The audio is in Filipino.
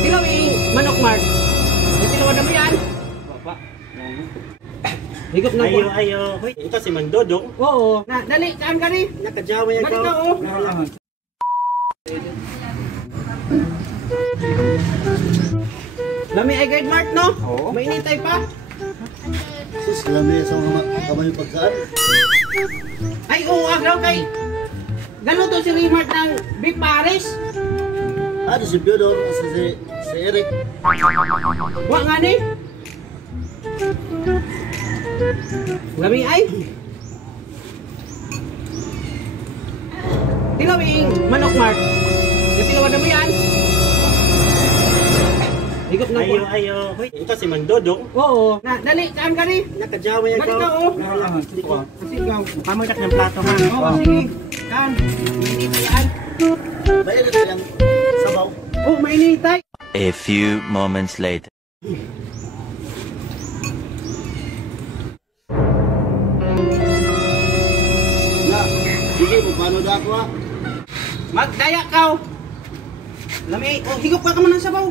Tilawing manok, Mark. Tilawan na mo yan. Papa. Higop na po. Ayo. Hoy, ito si Mang Dodong. Oo. Dali, saan ka rin? Nakajawa yan Balik ko. ka, oh. Lami ay guide, Mark, no? Oo. Mainitay pa. Sus, lami sa mga kamay pagkaan. Ay, oo, agaw kay. Galuto si Remark ng beef pares. Ano si Piodor, si Eric. Wa nga ni. Lami ay. Tilawing manok, Mark. Tilawan na mo yan. Higop na po. Ayo. Hoy, ito si Mang Dodong. Oo. Dali, saan ka rin? Nakajawa yan Balik ko. ka, oh. Sigaw. Pamoy ng plato ha. Oo, sige. Saan? Mainitay yan. Bayan ito yung sabaw. Oh, mainitay. A few moments later. Na, sige mo, paano na ako ha? Magdaya ka. Lami, oh, higop ka ka man ng sabaw.